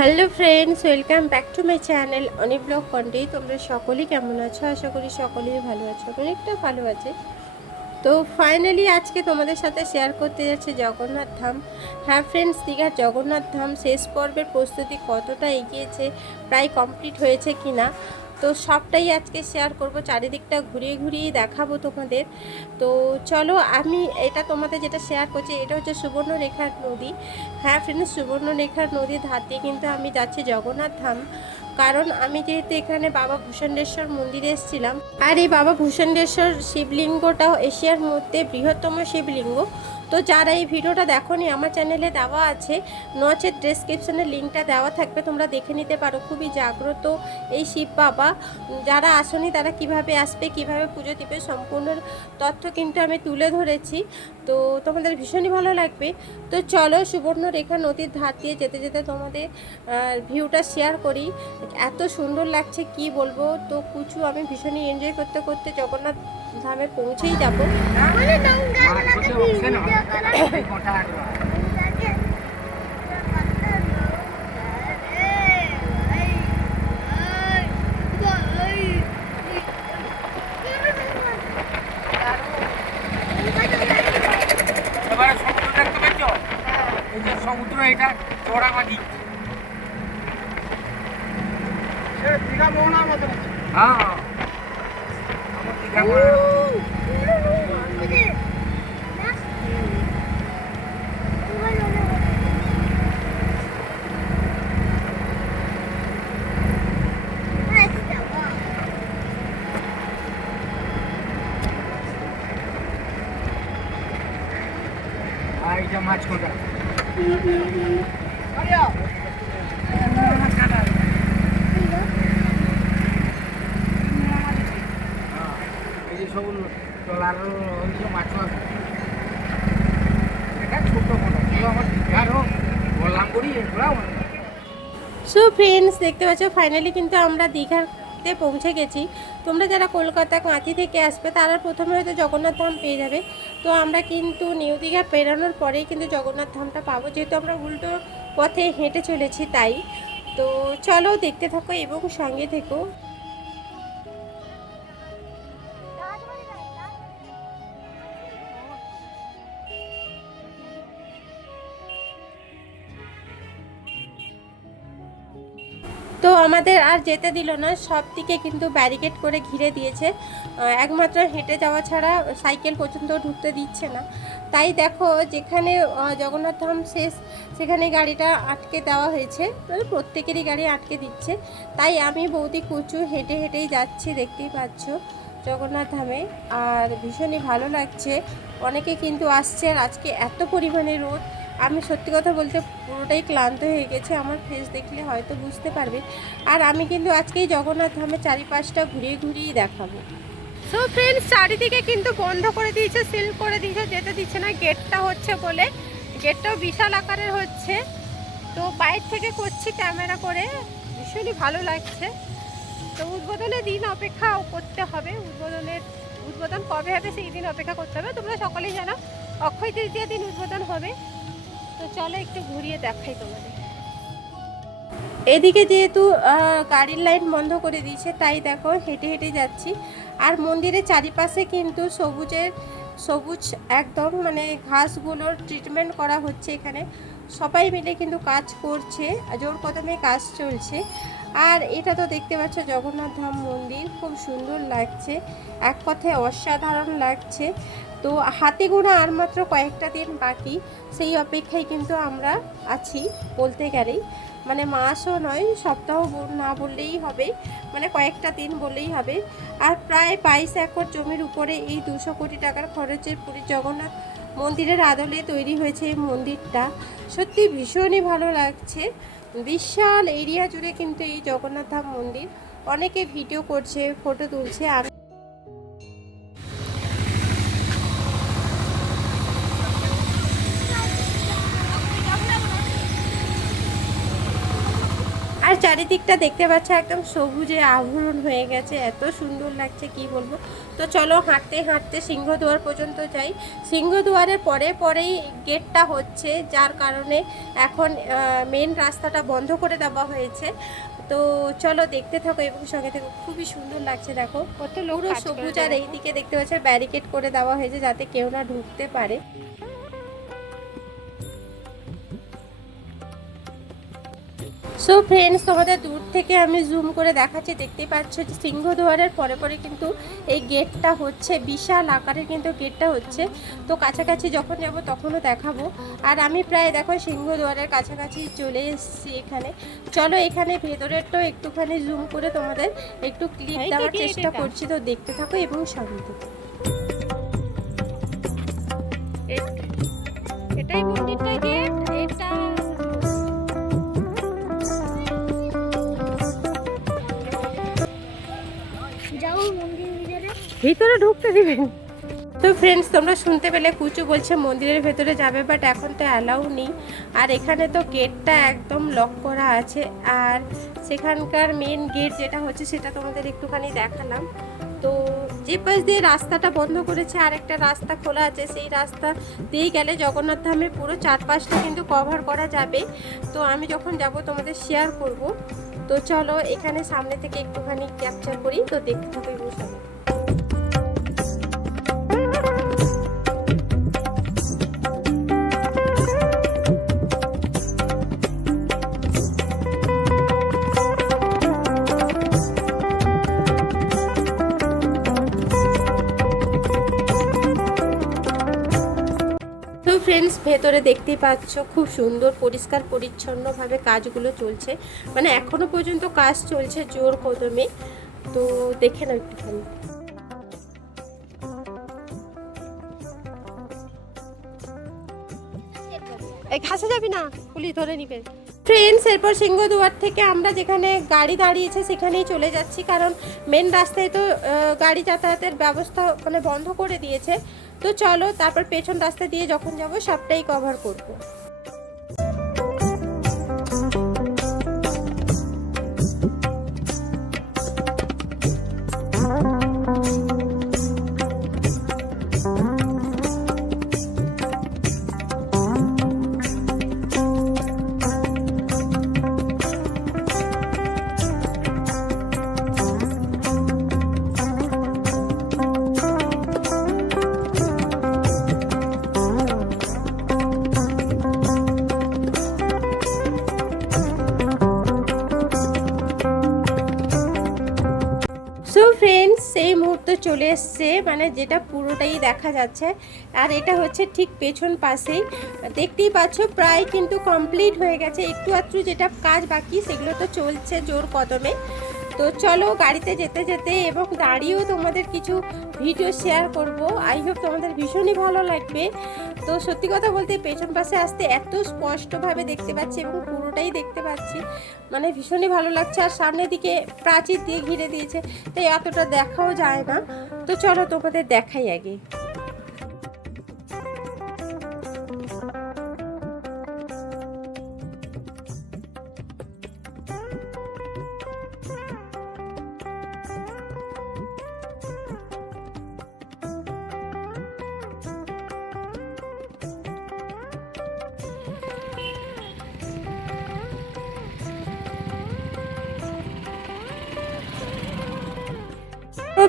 Hello friends, welcome back to my channel অনেক blog কন্টেই তোমরা সকলেই কেমন আছো? আশা করি সকলেই ভালো আছো, অনেকটা ভালো আছে। তো ফাইনালি আজকে তোমাদের সাথে শেয়ার করতে যাচ্ছে জগন্নাথ ধাম। হ্যাঁ ফ্রেন্ডস, দীঘার জগন্নাথ ধাম শেষ পর্বের প্রস্তুতি কতটা এগিয়েছে, প্রায় কমপ্লিট হয়েছে কি না তো সবটাই আজকে শেয়ার করব। চারিদিকটা ঘুরিয়ে ঘুরিয়ে দেখাবো তোমাদের। তো চলো, আমি এটা তোমাদের যেটা শেয়ার করছি, এটা হচ্ছে সুবর্ণরেখার নদী। হ্যাঁ ফ্রেন্ডস সুবর্ণরেখার নদীর ধার দিয়ে কিন্তু আমি যাচ্ছি জগন্নাথ ধাম। কারণ আমি যেহেতু এখানে বাবা ভূষণ্ডেশ্বর মন্দিরে এসেছিলাম। আর এই বাবা ভূষণ্ডেশ্বর শিবলিঙ্গটাও এশিয়ার মধ্যে বৃহত্তম শিবলিঙ্গ। তো যারা এই ভিডিওটা দেখোনি, আমার চ্যানেলে দেওয়া আছে। নচের ডেসক্রিপশনে লিঙ্কটা দেওয়া থাকবে, তোমরা দেখে নিতে পারো। খুবই জাগ্রত এই শিব বাবা। যারা আসনি, তারা কীভাবে আসবে, কীভাবে পুজো দিবে, সম্পূর্ণ তথ্য কিন্তু আমি তুলে ধরেছি। তো তোমাদের ভীষণই ভালো লাগবে। তো চলো সুবর্ণরেখা নদীর ধার দিয়ে যেতে যেতে তোমাদের ভিউটা শেয়ার করি। এত সুন্দর লাগছে, কি বলব? তো কুচু আমি ভীষণই এনজয় করতে করতে জগন্নাথ ধামে পৌঁছেই যাব এবারে সমুদ্র দেখতে পাচ্ছ এই যে সমুদ্র এটা চড়া মাটি দীঘা মোহনার মতো হ্যাঁ। আমার দীঘা মাছ আছে এটা ছোট মোটো এগুলো আমার দীঘারও বললাম করি, এগুলো সো ফ্রেন্ডস দেখতে পাচ্ছ ফাইনালি কিন্তু আমরা দীঘাতে পৌঁছে গেছি। তোমরা যারা কলকাতা কাঁথি থেকে আসবে, তারা প্রথমে হয়তো জগন্নাথ ধাম পেয়ে যাবে। তো আমরা কিন্তু নিউ দীঘা পেরানোর পরেই কিন্তু জগন্নাথ ধামটা পাবো। যেহেতু আমরা উল্টো পথে হেঁটে চলেছি তাই। তো চলো দেখতে থাকো এবং সঙ্গে থেকো। আমাদের আর যেতে দিল না সব দিকে কিন্তু ব্যারিকেড করে ঘিরে দিয়েছে। একমাত্র হেঁটে যাওয়া ছাড়া সাইকেল পর্যন্ত ঢুকতে দিচ্ছে না। তাই দেখো যেখানে জগন্নাথ ধাম শেষ, সেখানে গাড়িটা আটকে দেওয়া হয়েছে। মানে প্রত্যেকেরই গাড়ি আটকে দিচ্ছে। তাই আমি বৌদি কুচু হেঁটে হেঁটেই যাচ্ছি, দেখতেই পাচ্ছ জগন্নাথ ধামে। আর ভীষণই ভালো লাগছে। অনেকে কিন্তু আসছে আর আজকে এত পরিমাণে রোদ। আমি সত্যি কথা বলতে পুরোটাই ক্লান্ত হয়ে গেছে, আমার ফেস দেখলে হয়তো বুঝতে পারবে। আর আমি কিন্তু আজকেই জগন্নাথ ধামের চারিপাশটা ঘুরিয়ে ঘুরিয়ে দেখাবো। সো ফ্রেন্ডস চারিদিকে কিন্তু বন্ধ করে দিয়েছে সিল করে দিয়েছে, যেতে দিচ্ছে না গেটটা হচ্ছে বলে। গেটটাও বিশাল আকারের হচ্ছে। তো বাইরে থেকে করছি ক্যামেরা করে, ভীষণই ভালো লাগছে। তো উদ্বোধনের দিন অপেক্ষা করতে হবে। উদ্বোধনের, উদ্বোধন কবে হবে সেই দিন অপেক্ষা করতে হবে। তোমরা সকলেই জানো, অক্ষয় তৃতীয় দিন উদ্বোধন হবে। তো চলো একটু ঘুরিয়ে দেখাই তোমাদের। এদিকে যেহেতু গাড়ির লাইন বন্ধ করে দিয়েছে, তাই দেখো হেঁটে হেঁটে যাচ্ছি। আর মন্দিরের চারিপাশে কিন্তু সবুজের, সবুজ একদম মানে ঘাসগুলোর ট্রিটমেন্ট করা হচ্ছে এখানে। সবাই মিলে কিন্তু কাজ করছে, জোর কদমে কাজ চলছে। আর এটা তো দেখতে পাচ্ছ জগন্নাথ ধাম মন্দির, খুব সুন্দর লাগছে। এক কথায় অসাধারণ লাগছে। তো হাতে গোনা আর মাত্র কয়েকটা দিন বাকি, সেই অপেক্ষায় কিন্তু আমরা আছি বলতে গেলেই। মানে মাসও নয়, সপ্তাহ না বললেই হবে মানে কয়েকটা দিন বললেই হবে। আর প্রায় বাইশ একর জমির উপরে এই দুশো কোটি টাকার খরচে পুরী জগন্নাথ মন্দিরের আদলে তৈরি হয়েছে এই মন্দিরটা। সত্যি ভীষণই ভালো লাগছে। বিশাল এরিয়া জুড়ে কিন্তু এই জগন্নাথ ধাম মন্দির। অনেকে ভিডিও করছে, ফটো তুলছে, আমি আর চারিদিকটা দেখতে পাচ্ছ একদম সবুজে আবরণ হয়ে গেছে এত সুন্দর লাগছে কি বলব? তো চলো হাঁটতে হাঁটতে সিংহদুয়ার পর্যন্ত যাই। সিংহদুয়ারের পরে পরেই গেটটা হচ্ছে যার কারণে এখন মেন রাস্তাটা বন্ধ করে দেওয়া হয়েছে। তো চলো দেখতে থাকো এবং সঙ্গে থেকে। খুবই সুন্দর লাগছে দেখো। কত লোক সবুজ আর এইদিকে দেখতে পাচ্ছ ব্যারিকেড করে দেওয়া হয়েছে যাতে কেউ না ঢুকতে পারে। সো ফ্রেন্ডস তোমাদের দূর থেকে আমি জুম করে দেখাচ্ছি। দেখতে পাচ্ছ যে সিংহদুয়ারের পরে পরে কিন্তু এই গেটটা হচ্ছে বিশাল আকারের কিন্তু গেটটা হচ্ছে। তো কাছাকাছি যখন যাব তখনও দেখাবো। আর আমি প্রায় দেখো সিংহদুয়ারের কাছাকাছি চলে এসেছি এখানে। চলো এখানে ভেতরেরটাও একটুখানি জুম করে তোমাদের একটু ক্লিপ দেওয়ার চেষ্টা করছি। তো দেখতে থাকো এবং সঙ্গে থাকো এটাই মন্দিরটা গেট এটা ভিতরে ঢুকতে দিবেন। তো ফ্রেন্ডস তোমরা শুনতে পেলে কুচু বলছে মন্দিরের ভেতরে যাবে বাট এখন তো অ্যালাউ নেই। আর এখানে তো গেটটা একদম লক করা আছে। আর সেখানকার মেন গেট যেটা হচ্ছে, সেটা তোমাদের একটুখানি দেখালাম। তো যে পাশ দিয়ে রাস্তাটা বন্ধ করেছে, আর একটা রাস্তা খোলা আছে, সেই রাস্তা দিয়ে গেলে জগন্নাথ ধামের পুরো চারপাশটা কিন্তু কভার করা যাবে। তো আমি যখন যাব, তোমাদের শেয়ার করব। তো চলো, এখানে সামনে থেকে একটুখানি ক্যাপচার করি। তো দেখতে থাকো এবং ভেতরে দেখতেই পাচ্ছ, খুব সুন্দর, পরিষ্কার, পরিচ্ছন্নভাবে কাজগুলো চলছে। মানে এখনও পর্যন্ত কাজ চলছে জোর কদমে। তো দেখে নাও একটুখানি। এই, ঘাসে যাবি না? পুলিশ ধরে নিবে। ফ্রেন্ডস এরপর সিংহদুয়ার থেকে আমরা যেখানে গাড়ি দাঁড়িয়েছে সেখানেই চলে যাচ্ছি, কারণ মেন রাস্তায় তো গাড়ি যাতায়াতের ব্যবস্থা মানে বন্ধ করে দিয়েছে। তো চলো, তারপর পেছন রাস্তা দিয়ে যখন যাব, সবটাই কভার করব। চলে এসছে মানে যেটা পুরোটাই দেখা যাচ্ছে। আর এটা হচ্ছে ঠিক পেছন পাশেই। দেখতেই পাচ্ছ, প্রায় কিন্তু কমপ্লিট হয়ে গেছে। একটু আধটু যেটা কাজ বাকি, সেগুলো তো চলছে জোর কদমে। তো চলো গাড়িতে যেতে যেতে এবং দাঁড়িয়েও তোমাদের কিছু ভিডিও শেয়ার করব। আই হোপ তোমাদের ভীষণই ভালো লাগবে। তো সত্যি কথা বলতে পেছন পাশে আসতে এত স্পষ্টভাবে দেখতে পাচ্ছি এবং পুরোটাই দেখতে পাচ্ছি। মানে ভীষণই ভালো লাগছে আর সামনের দিকে প্রাচীর দিয়ে ঘিরে দিয়েছে, তাই এতটা দেখাও যায় না। তো চলো তোমাদের দেখাই আগে।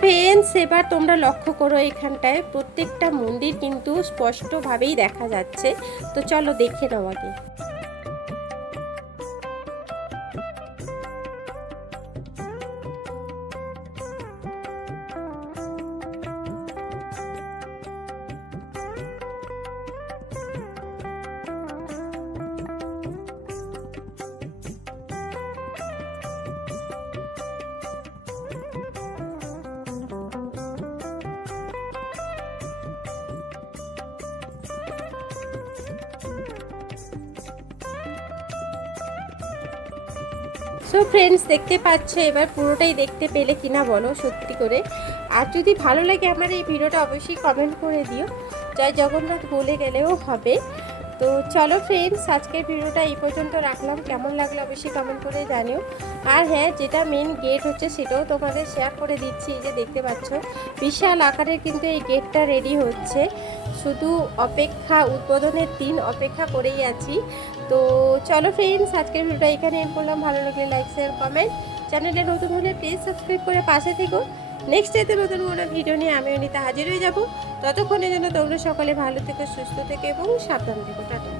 ফ্রেন্ডস, এবার তোমরা লক্ষ্য করো এখানটায় প্রত্যেকটা মন্দির কিন্তু স্পষ্টভাবেই দেখা যাচ্ছে। তো চলো দেখে নাও আগে। সো ফ্রেন্ডস দেখতে পাচ্ছ, এবার পুরোটাই দেখতে পেলে কিনা বলো, সত্যি করে। আর যদি ভালো লাগে আমার এই ভিডিওটা, অবশ্যই কমেন্ট করে দিও। জয় জগন্নাথ বলে গেলেও হবে। তো চলো ফ্রেন্ডস আজকের ভিডিওটা এই পর্যন্ত রাখলাম। কেমন লাগল অবশ্যই কমেন্ট করে জানিও। আর হ্যাঁ যেটা মেন গেট হচ্ছে, সেটাও তোমাদের শেয়ার করে দিচ্ছি, এই যে দেখতে পাচ্ছ। বিশাল আকারের কিন্তু এই গেটটা রেডি হচ্ছে। শুধু অপেক্ষা, উদ্বোধনের দিন অপেক্ষা করেই আছি। তো চলো ফ্রেন্ডস আজকের ভিডিওটা এখানে এন্ড করলাম। ভালো লাগলে লাইক শেয়ার কমেন্ট চ্যানেলে নতুন হলে প্লিজ সাবস্ক্রাইব করে পাশে থেকো। নেক্সট ডেতে নতুন কোনো ভিডিও নিয়ে আমি অনিতা হাজির হয়ে যাব। ততক্ষণে যেন তোমরা সকলে ভালো থেকো, সুস্থ থেকে এবং সাবধান থেকো। টাটা।